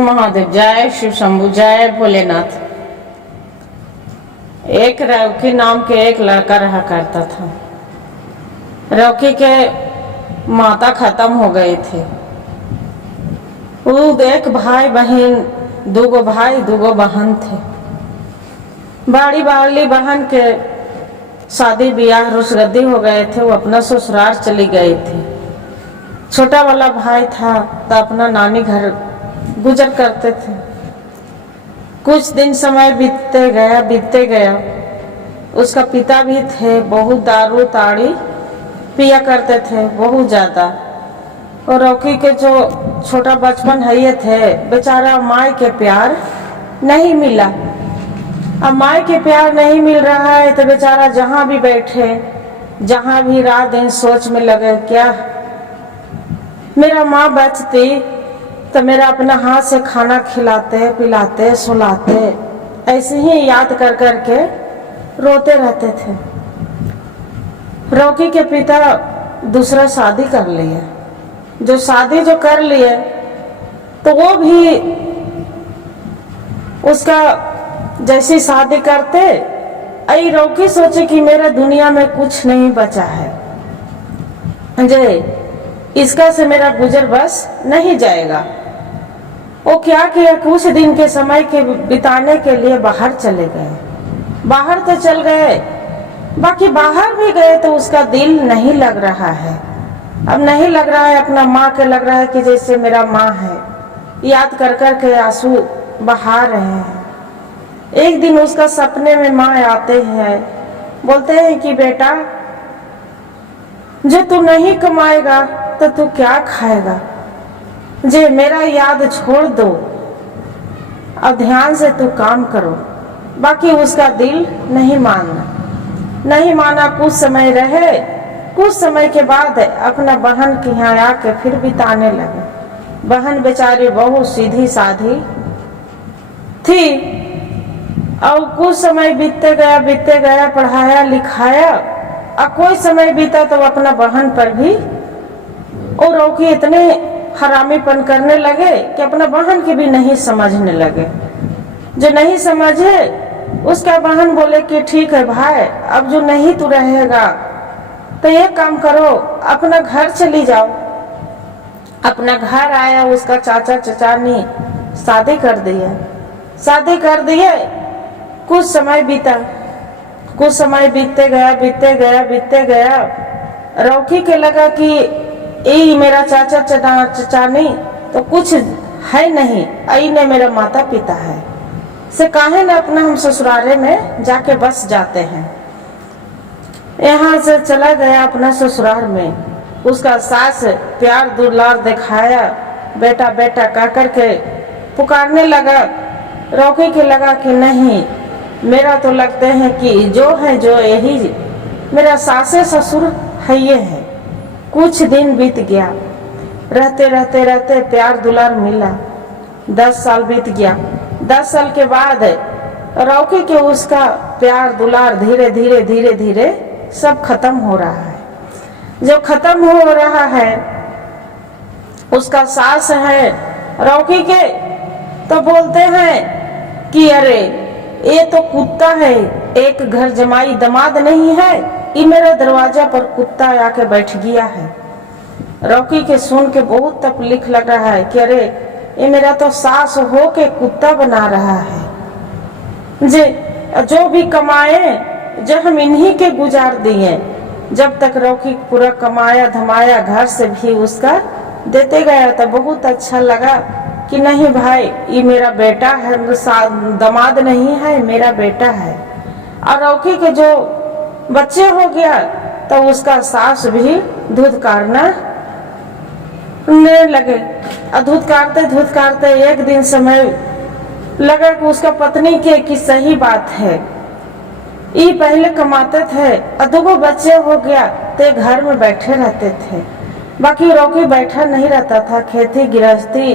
महादेव, जय शिव शंभु, जय भोलेनाथ। एक रौकी नाम के एक लड़का रहा करता था। रौकी के माता खत्म हो गए थे। वो एक भाई बहन, दूगो भाई दूगो बहन थे। बड़ी वाली बहन के शादी ब्याह रुसगद्दी हो गए थे, वो अपना ससुराल चली गई थी। छोटा वाला भाई था तो अपना नानी घर गुजर करते थे। कुछ दिन समय बीतते गया। उसका पिता भी थे, बहुत दारू ताड़ी पिया करते थे, बहुत ज्यादा। और रौकी के जो छोटा बचपन है ये थे, बेचारा माई के प्यार नहीं मिला। अब माई के प्यार नहीं मिल रहा है तो बेचारा जहाँ भी बैठे, जहाँ भी रात दिन सोच में लगे, क्या मेरा माँ बचती तो मेरा अपना हाथ से खाना खिलाते पिलाते सुलाते, ऐसे ही याद कर कर के रोते रहते थे। रौकी के पिता दूसरा शादी कर लिए। जो शादी जो कर लिए तो वो भी उसका जैसी शादी करते, आई रौकी सोचे कि मेरा दुनिया में कुछ नहीं बचा है, जे इसका से मेरा गुजर बस नहीं जाएगा। वो क्या किया, कुछ दिन के समय के बिताने के लिए बाहर चले गए। बाहर तो चल गए, बाकी बाहर भी गए तो उसका दिल नहीं लग रहा है। अब नहीं लग रहा है अपना माँ के, लग रहा है कि जैसे मेरा माँ है। याद कर कर के आंसू बहा रहे हैं। एक दिन उसका सपने में माँ आते हैं, बोलते हैं कि बेटा, जो तू नहीं कमाएगा तो तू क्या खाएगा, जे मेरा याद छोड़ दो, अब ध्यान से तू काम करो। बाकी उसका दिल नहीं माना। कुछ समय रहे, कुछ समय के बाद अपना बहन के यहाँ आके फिर बिताने लगे। बहन बेचारी बहुत सीधी साधी थी। और कुछ समय बीतते गया, पढ़ाया लिखाया। और कोई समय बीता तो अपना बहन पर भी और रौकी इतने हरामीपन करने लगे कि अपना बहन की भी नहीं समझने लगे। जो नहीं समझे उसका बहन बोले कि ठीक है भाई, अब जो नहीं तू रहेगा तो एक काम करो, अपना घर चली जाओ। अपना घर आया, उसका चाचा चचानी शादी कर दिए। कुछ समय बीता, कुछ समय बीतते गया। रौकी के लगा कि ये मेरा चाचा चचानी तो कुछ है नहीं, आई ने मेरा माता पिता है, से काहे न अपना हम ससुराले में जाके बस जाते हैं। यहाँ से चला गया अपना ससुराल में। उसका सास प्यार दुलार दिखाया, बेटा बेटा कह करके पुकारने लगा। रौकी के लगा कि नहीं, मेरा तो लगते हैं कि जो यही मेरा सासे ससुर है ये है। कुछ दिन बीत गया, रहते प्यार दुलार मिला। 10 साल बीत गया। 10 साल के बाद रौकी के उसका प्यार दुलार धीरे धीरे सब खत्म हो रहा है। जब खत्म हो रहा है, उसका सास है रौकी के तो बोलते हैं कि अरे ये तो कुत्ता है, एक घर जमाई दमाद नहीं है, ये मेरे दरवाजा पर कुत्ता आके बैठ गया है। रौकी के सुन के बहुत तकलीफ लग रहा है कि अरे ये मेरा तो सास हो के कुत्ता बना रहा है। जो भी कमाए, जो हम इन्हीं के गुजार दिए। जब तक रौकी पूरा कमाया धमाया, घर से भी उसका देते गया तो बहुत अच्छा लगा कि नहीं भाई, ये मेरा बेटा है, दमाद नहीं है, मेरा बेटा है। और रौकी के जो बच्चे हो गया तो उसका सास भी दूध कारना लगे। और दूध कारते एक दिन समय लगा कि उसका पत्नी के कि सही बात है, ये पहले कमाते थे और 2 बच्चे हो गया तो घर में बैठे रहते थे। बाकी रौकी बैठा नहीं रहता था, खेती गृहस्थी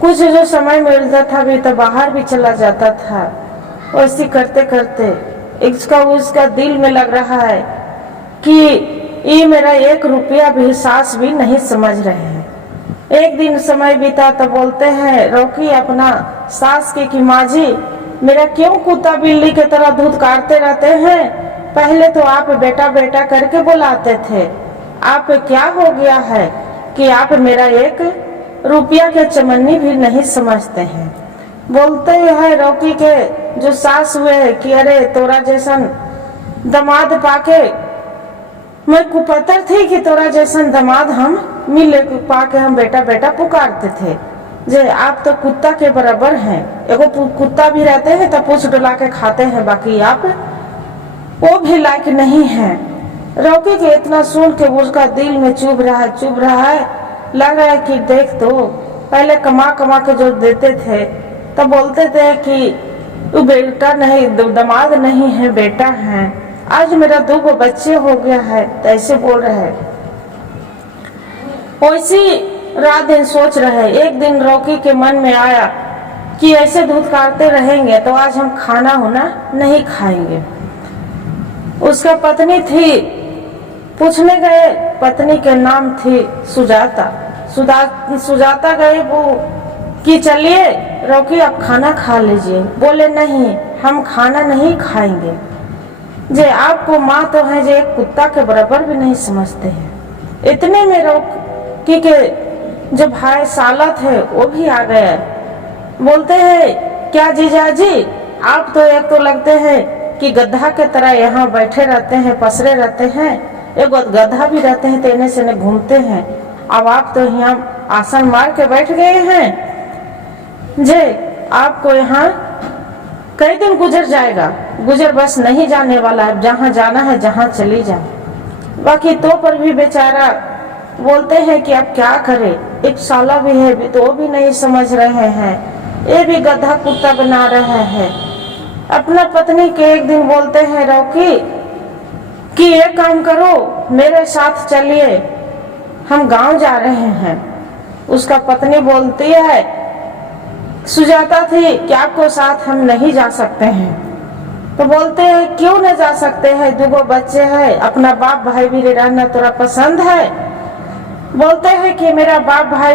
कुछ जो समय मिलता था भी तो बाहर भी चला जाता था। वैसे करते उसका दिल में लग रहा है कि ये मेरा 1 रुपया भी सास भी नहीं समझ रहे हैं। एक दिन समय बीता तो बोलते हैं रॉकी अपना सास के कि माँ जी मेरा क्यों कुत्ता बिल्ली की तरह धुतकारते रहते हैं। पहले तो आप बेटा बेटा करके बुलाते थे, आप क्या हो गया है कि आप मेरा एक रुपया के चमन्नी भी नहीं समझते हैं। बोलते हैं रॉकी के जो सास हुए कि अरे तोरा जैसन दामाद पाके मैं कुपतर थी कि तोरा जैसन दामाद हम मिले पाके हम बेटा बेटा पुकारते थे। जे आप तो कुत्ता के बराबर हैं, एगो कुत्ता भी रहते हैं तो पूछ डुला के खाते हैं, बाकी आप वो भी लायक नहीं है। रॉकी के इतना सुन के उसका दिल में चुभ रहा है, लग रहा है कि देख तो पहले कमा कमा के जो देते थे तब बोलते थे कि तू बेटा नहीं दामाद नहीं है बेटा है, आज मेरा 2 बच्चे हो गया है तो ऐसे बोल रहे हैं। वैसी रात दिन सोच रहे। एक दिन रॉकी के मन में आया कि ऐसे धुतकारते रहेंगे तो आज हम खाना होना नहीं खाएंगे। उसका पत्नी थी, पूछने गए, पत्नी के नाम थी सुजाता। सुजाता गए वो कि चलिए रॉकी आप खाना खा लीजिए। बोले नहीं हम खाना नहीं खाएंगे, जे आपको माँ तो है जे एक कुत्ता के बराबर भी नहीं समझते हैं। इतने में रॉकी के जो भाई साला थे वो भी आ गए। बोलते हैं क्या जीजाजी आप तो एक तो लगते हैं कि गधा के तरह यहाँ बैठे रहते हैं, पसरे रहते हैं, एक गधा भी रहते हैं तेने से ने घूमते हैं, अब आप तो यहाँ आसन मार के बैठ गए हैं। जे आपको यहाँ कई दिन गुजर जाएगा, गुजर बस नहीं जाने वाला है, जहाँ जाना है जहाँ चली जाए। बाकी तो पर भी बेचारा बोलते हैं कि अब क्या करे, एक साला भी है तो वो भी नहीं समझ रहे हैं, ये भी गधा कुत्ता बना रहा है। अपना पत्नी के एक दिन बोलते हैं रॉकी कि ये काम करो मेरे साथ चलिए हम गांव जा रहे हैं। उसका पत्नी बोलती है सुजाता थी कि आपको साथ हम नहीं जा सकते हैं। तो बोलते हैं क्यों नहीं जा सकते हैं, 2 बच्चे हैं, अपना बाप भाई भी रहना तोरा पसंद है। बोलते हैं कि मेरा बाप भाई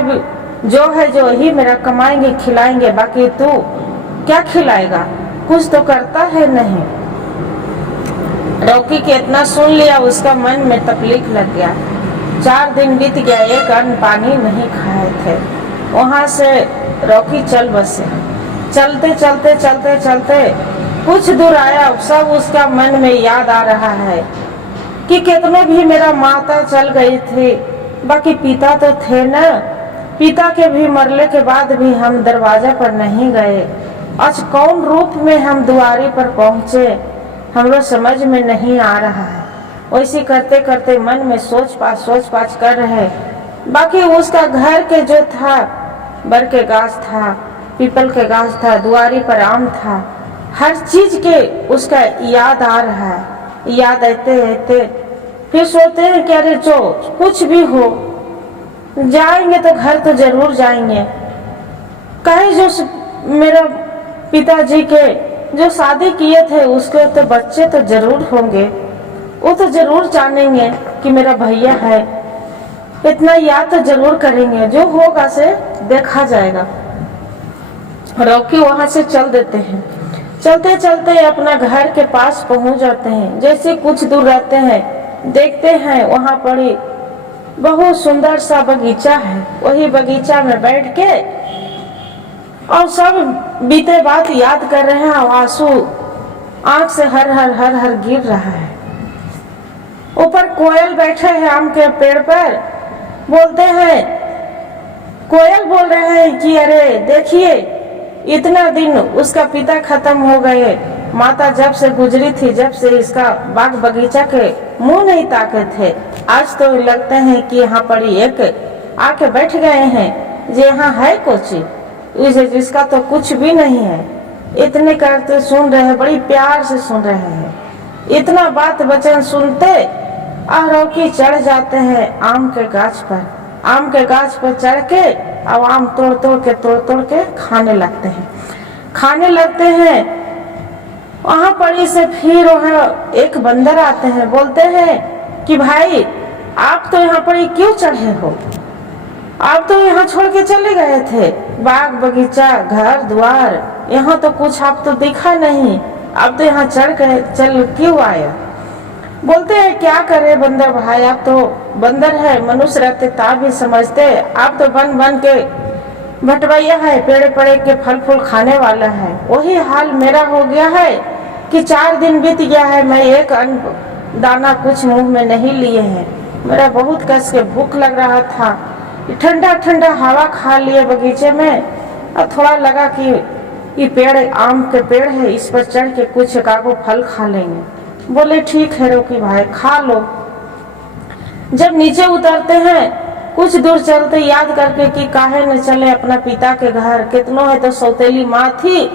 जो है जो ही मेरा कमाएंगे खिलाएंगे, बाकी तू क्या खिलाएगा, कुछ तो करता है नहीं। रॉकी के इतना सुन लिया उसका मन में तकलीफ लग गया। 4 दिन बीत गया, एक अन्न पानी नहीं खाए थे। वहां से रॉकी चल बसे। चलते चलते चलते चलते कुछ दूर आया, सब उसका मन में याद आ रहा है कि कितने भी मेरा माता चल गई थी, बाकी पिता तो थे न, पिता के भी मरने के बाद भी हम दरवाजा पर नहीं गए। आज कौन रूप में हम दुआरी पर पहुंचे हमरो समझ में नहीं आ रहा है। वैसे करते करते मन में सोच पाछ कर रहे। बाकी उसका घर के जो था, बर के गाछ था, पीपल के गाछ था, दुआरी पर आम था, हर चीज के उसका याद आ रहा है। याद आते आते फिर सोचते हैं कि अरे जो कुछ भी हो जाएंगे तो घर तो जरूर जाएंगे। कहीं जो मेरा पिताजी के जो शादी किए थे उसके तो बच्चे तो जरूर होंगे, वो तो जरूर जानेंगे कि मेरा भैया है, इतना याद तो जरूर करेंगे, जो होगा से देखा जाएगा। रॉकी वहां से चल देते हैं। चलते चलते अपना घर के पास पहुंच जाते हैं। जैसे कुछ दूर रहते हैं देखते हैं वहां पर ही बहुत सुंदर सा बगीचा है। वही बगीचा में बैठ के और सब बीते बात याद कर रहे हैं। आंसू आंख से हर हर गिर रहा है। ऊपर कोयल बैठे हैं आम के पेड़ पर। बोलते हैं, कोयल बोल रहे हैं कि अरे देखिए इतना दिन उसका पिता खत्म हो गए, माता जब से गुजरी थी, जब से इसका बाग बगीचा के मुंह नहीं ताके थे, आज तो लगते हैं कि यहाँ पर एक आके बैठ गए हैं जे यहाँ है कुछ, जिसका तो कुछ भी नहीं है। इतने करते सुन रहे हैं, बड़ी प्यार से सुन रहे हैं। इतना बात वचन सुनते और रॉकी चढ़ जाते हैं आम के गाछ पर। आम के गाछ पर चढ़ के अब आम तोड़ तोड़ के खाने लगते हैं। वहां पर से फिर वहाँ एक बंदर आते हैं। बोलते हैं कि भाई आप तो यहाँ पर क्यों चढ़े हो, आप तो यहाँ छोड़ के चले गए थे, बाग बगीचा घर द्वार, यहाँ तो कुछ आप तो दिखा नहीं, आप तो यहाँ चढ़ गए, चल क्यों आया। बोलते हैं क्या करे बंदर भाई, आप तो बंदर है, मनुष्य रहते ता भी समझते, आप तो बन बन के भटवैया है, पेड़ पड़े के फल फूल खाने वाला है। वही हाल मेरा हो गया है कि 4 दिन बीत गया है, मैं एक अन्न दाना कुछ मुंह में नहीं लिए हैं। मेरा बहुत कस के भूख लग रहा था, ठंडा ठंडा हवा खा लिए बगीचे में, और थोड़ा लगा कि ये पेड़ आम के पेड़ है, इस पर चढ़ के कुछ एकागो फल खा लेंगे। बोले ठीक है रोकी भाई खा लो। जब नीचे उतरते हैं कुछ दूर चलते याद करके कि काहे न चले अपना पिता के घर, कितनो है तो सौतेली माँ थी,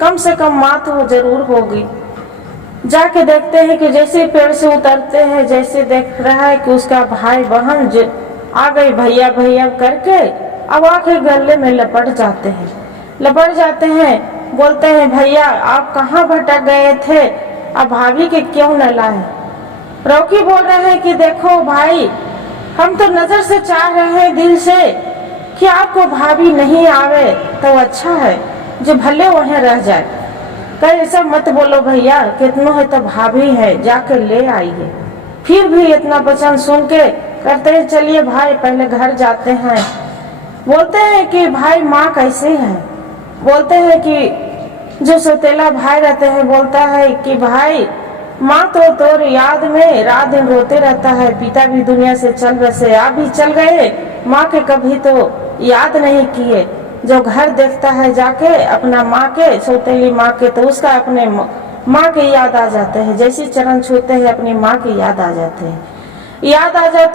कम से कम माँ तो जरूर होगी। जाके देखते हैं कि जैसे पेड़ से उतरते हैं, जैसे देख रहा है कि उसका भाई बहन आ गई भैया भैया करके, अब आके गले में लपट जाते हैं, बोलते हैं भैया आप कहाँ भटक गए थे, अब भाभी के क्यों न लाए। रॉकी बोल रहे हैं कि देखो भाई हम तो नजर से चाह रहे हैं दिल से कि आपको भाभी नहीं आवे तो अच्छा है, जो भले वहीं रह जाए। कहीं ऐसा मत बोलो भैया, कितनों है तो भाभी है, जाके ले आइए। फिर भी इतना वचन सुन के करते हैं चलिए भाई पहले घर जाते हैं। बोलते हैं कि भाई माँ कैसे है। बोलते हैं कि जो सौतेला भाई रहते हैं बोलता है कि भाई माँ तो तोर याद में रात दिन रोते रहता है, पिता भी दुनिया से चल बसे, आप भी चल गए, माँ के कभी तो याद नहीं किए। जो घर देखता है जाके अपना माँ के, सौतेली माँ के, तो उसका अपने माँ के याद आ जाते हैं, जैसे चरण छूते हैं अपनी माँ के याद आ जाते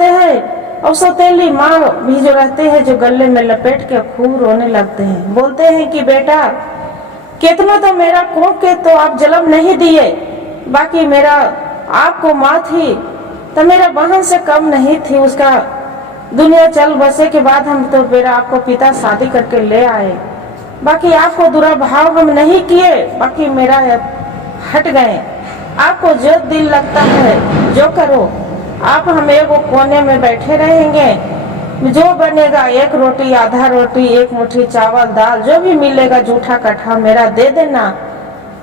हैं। और सौतेली माँ भी जो रहते हैं जो गले में लपेट के खूब रोने लगते हैं। बोलते हैं कि बेटा कितना तो मेरा कोख के तो आप जन्म नहीं दिए, बाकी मेरा आपको माँ थी तो मेरा बहन से कम नहीं थी, उसका दुनिया चल बसे के बाद हम तो मेरा आपको पिता शादी करके ले आए, बाकी आपको बुरा भाव हम नहीं किए, बाकी मेरा हट गए। आपको जो दिल लगता है जो करो, आप हम एक कोने में बैठे रहेंगे, जो बनेगा एक रोटी आधा रोटी, एक मुट्ठी चावल दाल जो भी मिलेगा जूठा कट्ठा मेरा दे देना,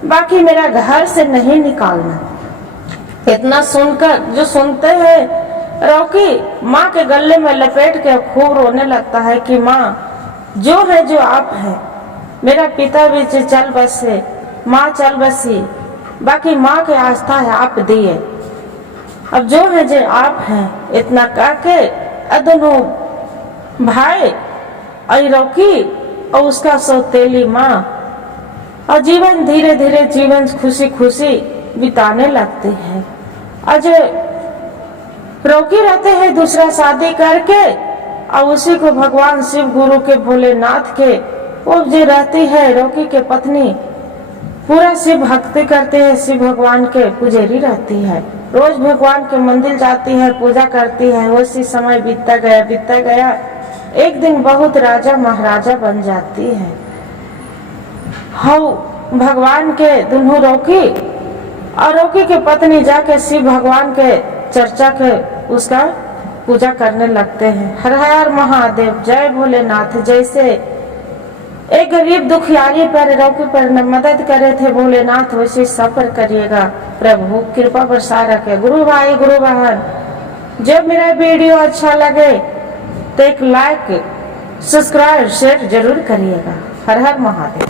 बाकी मेरा घर से नहीं निकालना। इतना सुनकर जो सुनते हैं रॉकी माँ के गले में लपेट के खूब रोने लगता है कि माँ जो है जो आप है, मेरा पिता भी चल बसे, माँ चल बसी, बाकी माँ के आस्था है आप दिए, अब जो है जो आप हैं। इतना कह के दोनों भाई और रॉकी और उसका सौतेली माँ और जीवन धीरे धीरे जीवन खुशी खुशी बिताने लगते हैं। और जो रॉकी रहते हैं दूसरा शादी करके, और उसी को भगवान शिव गुरु के भोलेनाथ के वो जो रहती है रॉकी के पत्नी, पूरा शिव भक्ति करते हैं, शिव भगवान के पुजारी रहती है, रोज भगवान के मंदिर जाती है, पूजा करती है। उसी समय बीतता गया, एक दिन बहुत राजा महाराजा बन जाती है। भगवान के दोनों रॉकी और रॉकी के पत्नी जाके शिव भगवान के चर्चा के उसका पूजा करने लगते हैं। हर हर महादेव, जय भोलेनाथ। जैसे एक गरीब दुखियारी पर रॉकी पर मदद करे थे भोलेनाथ, वैसे सब पर करिएगा प्रभु, कृपा बरसा रखे। गुरु भाई गुरु बहन, जब मेरा वीडियो अच्छा लगे तो एक लाइक सब्सक्राइब शेयर जरूर करिएगा। हर हर महादेव।